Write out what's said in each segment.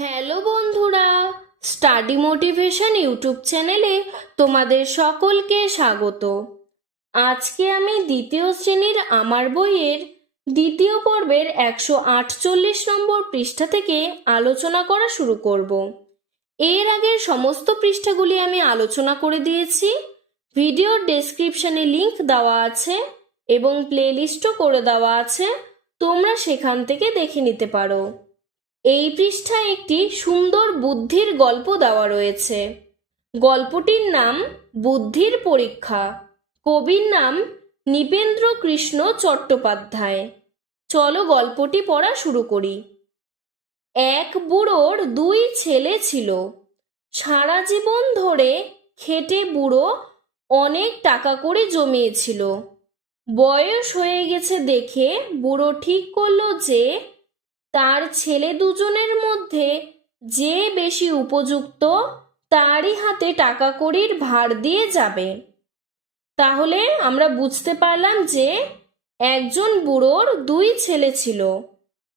Hello বন্ধুরা study motivation YouTube চ্যানেলে তোমাদের সকলকে স্বাগত। আজকে আমি দ্বিতীয় শ্রেণির আমার বইয়ের দ্বিতীয় পর্বের একশো আটচল্লিশ নম্বর পৃষ্ঠা থেকে আলোচনা করা শুরু করব। এর আগের সমস্ত পৃষ্ঠাগুলি আমি আলোচনা করে দিয়েছি, ভিডিওর ডেসক্রিপশনে লিংক দেওয়া আছে এবং প্লেলিস্টও করে দেওয়া আছে, তোমরা সেখান থেকে দেখে নিতে পারো। এই পৃষ্ঠায় একটি সুন্দর বুদ্ধির গল্প দেওয়া রয়েছে। গল্পটির নাম বুদ্ধির পরীক্ষা। কবির নাম নিপেন্দ্র কৃষ্ণ চট্টোপাধ্যায়। চলো গল্পটি পড়া শুরু করি। এক বুড়োর দুই ছেলে ছিল। সারা জীবন ধরে খেটে বুড়ো অনেক টাকা করে জমিয়েছিল। বয়স হয়ে গেছে দেখে বুড়ো ঠিক করল যে তার ছেলে দুজনের মধ্যে যে বেশি উপযুক্ত, তারই হাতে টাকা কড়ির ভার দিয়ে যাবে। তাহলে আমরা বুঝতে পারলাম যে একজন বুড়োর দুই ছেলে ছিল।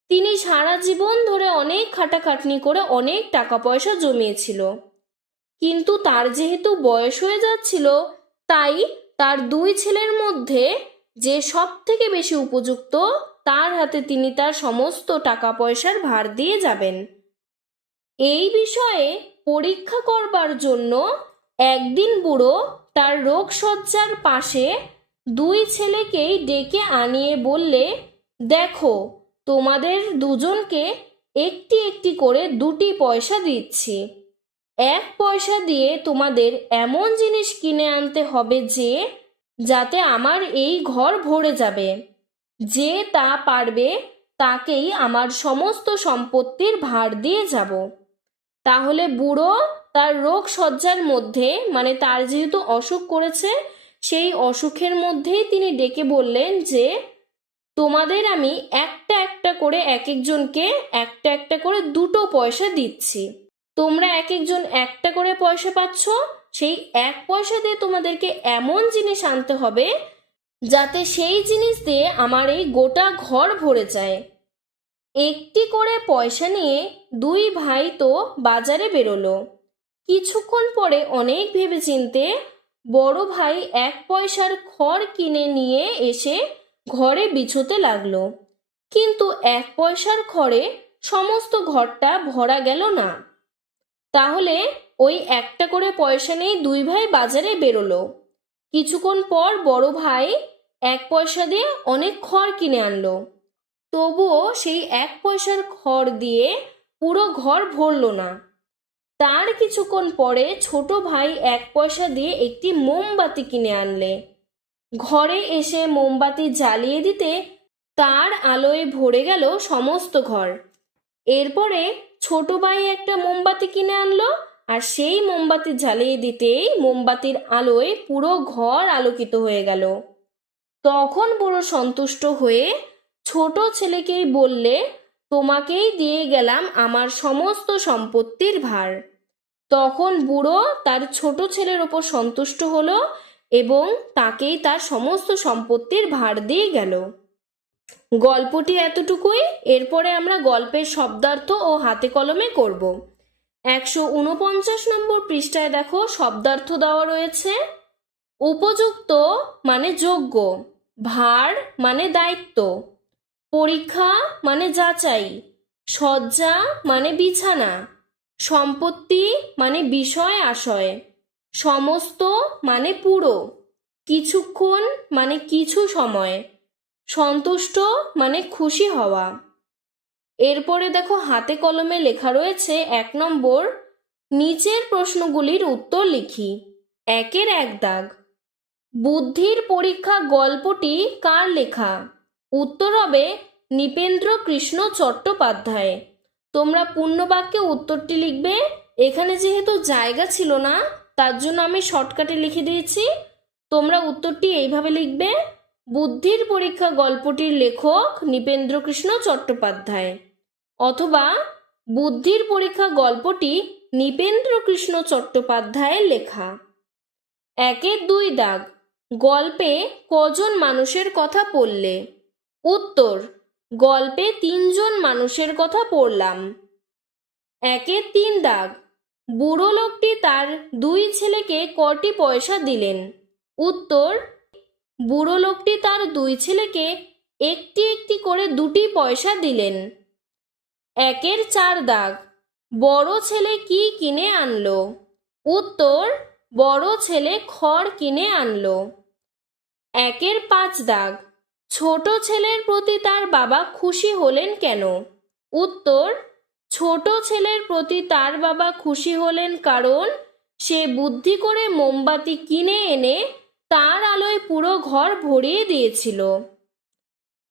তিনি সারা জীবন ধরে অনেক খাটাখাটনি করে অনেক টাকা পয়সা জমিয়েছিল। কিন্তু তার যেহেতু বয়স হয়ে যাচ্ছিল, তাই তার দুই ছেলের মধ্যে যে সব থেকে বেশি উপযুক্ত তার হাতে তিনি তার সমস্ত টাকা পয়সার ভার দিয়ে যাবেন। এই বিষয়ে পরীক্ষা করবার জন্য একদিন বুড়ো তার রোগসজ্জার পাশে দুই ছেলেকেই ডেকে আনিয়ে বললে, দেখো, তোমাদের দুজনকে একটি একটি করে দুটি পয়সা দিচ্ছি। এক পয়সা দিয়ে তোমাদের এমন জিনিস কিনে আনতে হবে যে, যাতে আমার এই ঘর ভরে যাবে। যে তা পারবে, তাকেই আমার সমস্ত সম্পত্তির ভার দিয়ে যাব। তাহলে বুড়ো তার রোগ সজ্জার মধ্যে মানে তার যেহেতু অসুখ করেছে, সেই অসুখের মধ্যেই তিনি ডেকে বললেন যে, তোমাদের আমি একটা একটা করে এক একজনকে একটা একটা করে দুটো পয়সা দিচ্ছি। তোমরা এক একজন একটা করে পয়সা পাচ্ছ, সেই এক পয়সা দিয়ে তোমাদেরকে এমন জিনিস আনতে হবে যাতে সেই জিনিস দিয়ে আমার এই গোটা ঘর ভরে যায়। একটি করে পয়সা নিয়ে দুই ভাই তো বাজারে বেরোলো। কিছুক্ষণ পরে অনেক ভেবেচিন্তে বড় ভাই এক পয়সার খড় কিনে নিয়ে এসে ঘরে বিছোতে লাগল। কিন্তু এক পয়সার খড়ে সমস্ত ঘরটা ভরা গেল না। তাহলে ওই একটা করে পয়সা নিয়ে দুই ভাই বাজারে বেরোলো। কিছুক্ষণ পর বড় ভাই এক পয়সা দিয়ে অনেক খড় কিনে আনলো। তবুও সেই এক পয়সার খড় দিয়ে পুরো ঘর ভরল না। তার কিছুক্ষণ পরে ছোট ভাই এক পয়সা দিয়ে একটি মোমবাতি কিনে আনলে। ঘরে এসে মোমবাতি জ্বালিয়ে দিতে তার আলোয় ভরে গেল সমস্ত ঘর। এরপরে ছোট ভাই একটা মোমবাতি কিনে আনলো আর সেই মোমবাতি জ্বালিয়ে দিতেই মোমবাতির আলোয় পুরো ঘর আলোকিত হয়ে গেল। তখন বুড়ো সন্তুষ্ট হয়ে ছোট ছেলেকেই বললে, তোমাকেই দিয়ে গেলাম আমার সমস্ত সম্পত্তির ভার। তখন বুড়ো তার ছোট ছেলের ওপর সন্তুষ্ট হলো এবং তাকেই তার সমস্ত সম্পত্তির ভার দিয়ে গেল। গল্পটি এতটুকুই, এরপরে আমরা গল্পের শব্দার্থ ও হাতে কলমে করব। একশো উনপঞ্চাশ নম্বর পৃষ্ঠায় দেখো, শব্দার্থ দেওয়া রয়েছে, উপযুক্ত মানে যোগ্য। ভার মানে দায়িত্ব, পরীক্ষা মানে যাচাই, শয্যা মানে বিছানা, সম্পত্তি মানে বিষয় আশয়, সমস্ত মানে পুরো, কিছুক্ষণ মানে কিছু সময়, সন্তুষ্ট মানে খুশি হওয়া। এরপরে দেখো হাতে কলমে লেখা রয়েছে এক নম্বর, নিচের প্রশ্নগুলির উত্তর লিখি। একের এক দাগ। বুদ্ধির পরীক্ষা গল্পটি কার লেখা? উত্তর হবে নিপেন্দ্র কৃষ্ণ চট্টোপাধ্যায়। তোমরা পূর্ণবাক্যে উত্তরটি লিখবে। এখানে যেহেতু জায়গা ছিল না, তার জন্য আমি শর্টকাটে লিখে দিয়েছি। তোমরা উত্তরটি এইভাবে লিখবে। বুদ্ধির পরীক্ষা গল্পটির লেখক নিপেন্দ্র কৃষ্ণ চট্টোপাধ্যায়। অথবা বুদ্ধির পরীক্ষা গল্পটি নিপেন্দ্র কৃষ্ণ চট্টোপাধ্যায়ের লেখা। একের দুই দাগ। গল্পে কজন মানুষের কথা পড়লে? উত্তর, গল্পে তিনজন মানুষের কথা পড়লাম। একের তিন দাগ। বুড়ো লোকটি তার দুই ছেলেকে কটি পয়সা দিলেন? উত্তর, বুড়ো লোকটি তার দুই ছেলেকে একটি একটি করে দুটি পয়সা দিলেন। একের চার দাগ। বড় ছেলে কি কিনে আনলো? উত্তর বড় ছেলে খড় কিনে আনলো। একের পাঁচ দাগ। ছোট ছেলের প্রতি তার বাবা খুশি হলেন কেন? উত্তর, ছোট ছেলের প্রতি তার বাবা খুশি হলেন কারণ সে বুদ্ধি করে মোমবাতি কিনে এনে তার আলোয় পুরো ঘর ভরিয়ে দিয়েছিল।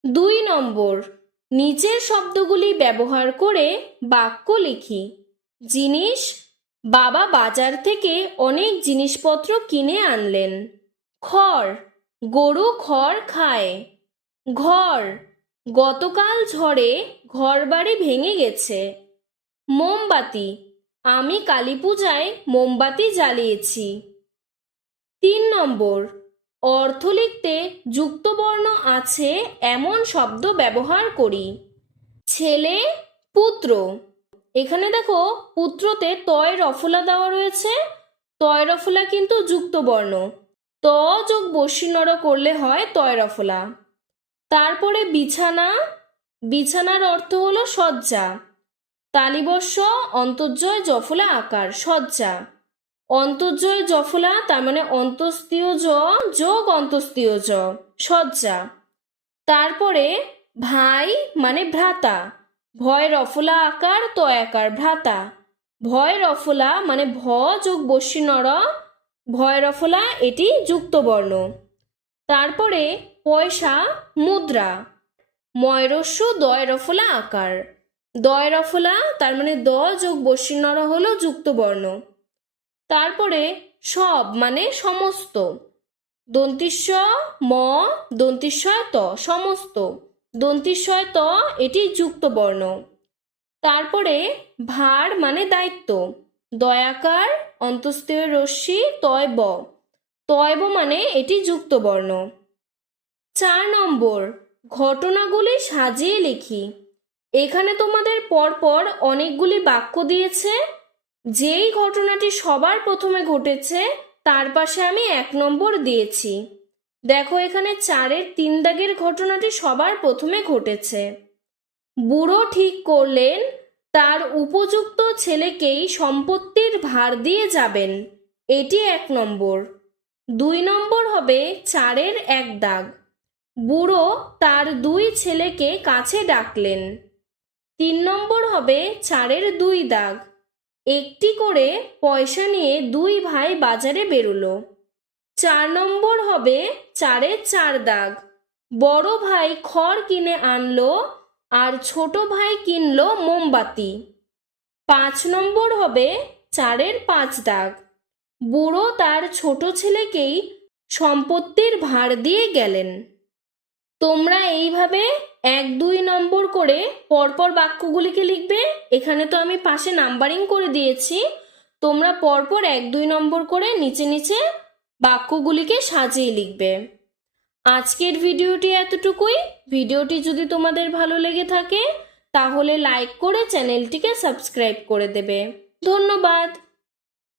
দুই নম্বর, নিচের শব্দগুলি ব্যবহার করে বাক্য লিখি। জিনিস বাবা বাজার থেকে অনেক জিনিসপত্র কিনে আনলেন। খড়, গরু খড় খায়। ঘর, গতকাল ঝড়ে ঘরবাড়ি ভেঙে গেছে। মোমবাতি, আমি কালী পূজায় মোমবাতি জ্বালিয়েছি। তিন নম্বর, অর্থ লিখতে যুক্তবর্ণ আছে এমন শব্দ ব্যবহার করি। ছেলে, পুত্র এখানে দেখো, পুত্রতে তয় রফলা দেওয়া রয়েছে। তয় রফলা কিন্তু যুক্তবর্ণ ত যোগ বসিনর করলে হয় তয় রফলা। তারপরে বিছানা। বিছানার অর্থ হলো শয্যা। তালিবস্য অন্তর্জয়, জফলা, আকার, শয্যা। অন্তর্জয়, জফলা, তার মানে অন্তস্তীয় জ যোগ অন্তস্তীয় জ, শয্যা। তারপরে ভাই মানে ভ্রাতা। ভয় রফলা আকার, তো আকার ভ্রাতা। ভয় রফলা মানে ভ যোগ বসিনর ভয় রফলা এটি যুক্তবর্ণ তারপরে পয়সা, মুদ্রা। ময়রস্য দয় রফলা আকার। দয় রফলা তার মানে দ যোগ বসিনর হলো যুক্তবর্ণ তারপরে সব মানে সমস্ত। দন্তিস্ব ম দন্তিস্বয় ত, সমস্ত। দন্তিস্বয় ত এটি যুক্ত বর্ণ। তারপরে ভার মানে দায়িত্ব। দয়াকার অন্তস্তীয় রশ্মি, তয় ব। তয় ব মানে এটি যুক্ত বর্ণ। চার নম্বর, ঘটনাগুলি সাজিয়ে লিখি। এখানে তোমাদের পরপর অনেকগুলি বাক্য দিয়েছে। যেই ঘটনাটি সবার প্রথমে ঘটেছে, তার পাশে আমি এক নম্বর দিয়েছি। দেখো, এখানে চারের তিন দাগের ঘটনাটি সবার প্রথমে ঘটেছে। বুড়ো ঠিক করলেন, তার উপযুক্ত ছেলেকেই সম্পত্তির ভার দিয়ে যাবেন। এটি এক নম্বর। দুই নম্বর হবে চারের এক দাগ। বুড়ো তার দুই ছেলেকে কাছে ডাকলেন। তিন নম্বর হবে চারের দুই দাগ। একটি করে পয়সা নিয়ে দুই ভাই বাজারে বেরোলো। চার নম্বর হবে চারের চার দাগ। বড় ভাই খড় কিনে আনলো আর ছোট ভাই কিনলো মোমবাতি। পাঁচ নম্বর হবে চারের পাঁচ দাগ। বুড়ো তার ছোট ছেলেকেই সম্পত্তির ভার দিয়ে গেলেন। তোমরা এইভাবে এক দুই নম্বর করে পরপর বাক্যগুলিকে লিখবে। এখানে তো আমি পাশে নাম্বারিং করে দিয়েছি। তোমরা পরপর এক দুই নম্বর করে নিচে নিচে বাক্যগুলিকে সাজিয়ে লিখবে। আজকের ভিডিওটি এতটুকুই। ভিডিওটি যদি তোমাদের ভালো লেগে থাকে, তাহলে লাইক করে চ্যানেলটিকে সাবস্ক্রাইব করে দেবে। ধন্যবাদ।